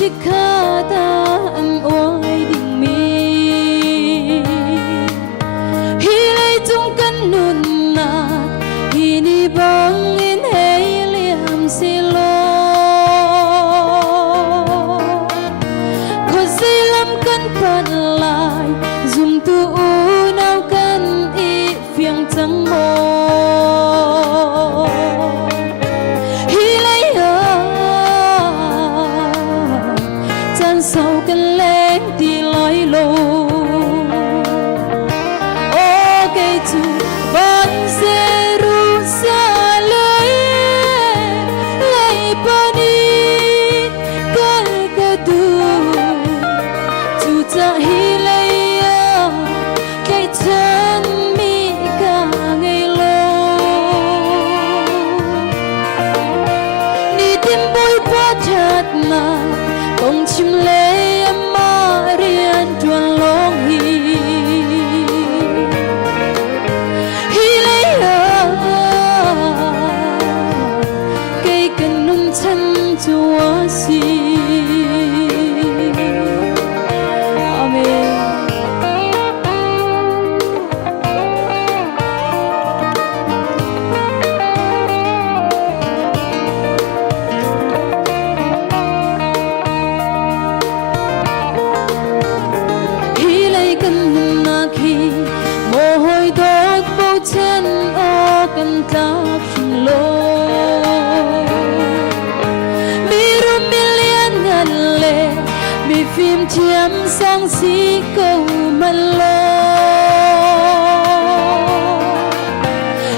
Chikada ang oy ding mi Hilay tung kanun na hinibang inhaliam silo Kosilam kan padlay Zoom tuunaw kan ifyang tang mo sau cần lên đi lối lô ô cây chu vẫn sẽ ru xa lối lấy bani cần cơ du chu cha hi lấy cây chân mi cả ngày lô ni tim bôi bát chặt na Ông chim lê em mà riêng tuần long hi lấy cây cần nung chân chúa si Amen chân ô cần tap shin lo mi rum million ngàn lệ mi phim chiếm sang si câu man lo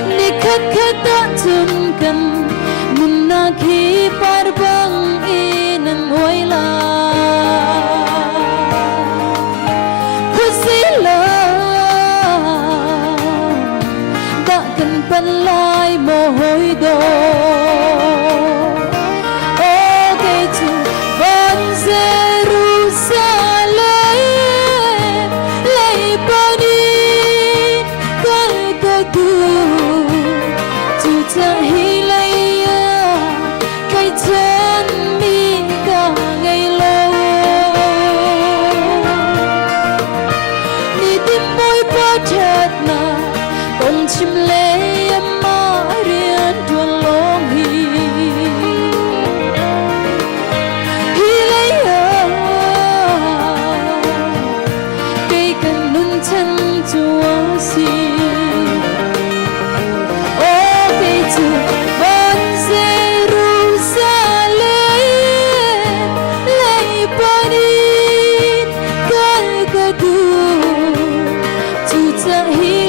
ni khát khát ta chun cần mun na khi par bang in ngoi la Ban lai mồ hôi đổ ô cây chu vẫn sẽ ru xa lấy bao đi con cơ tu chu cha hi lấy cây chân mi cả ngày lâu ni tim môi bao chợt na con chim lê Hãy subscribe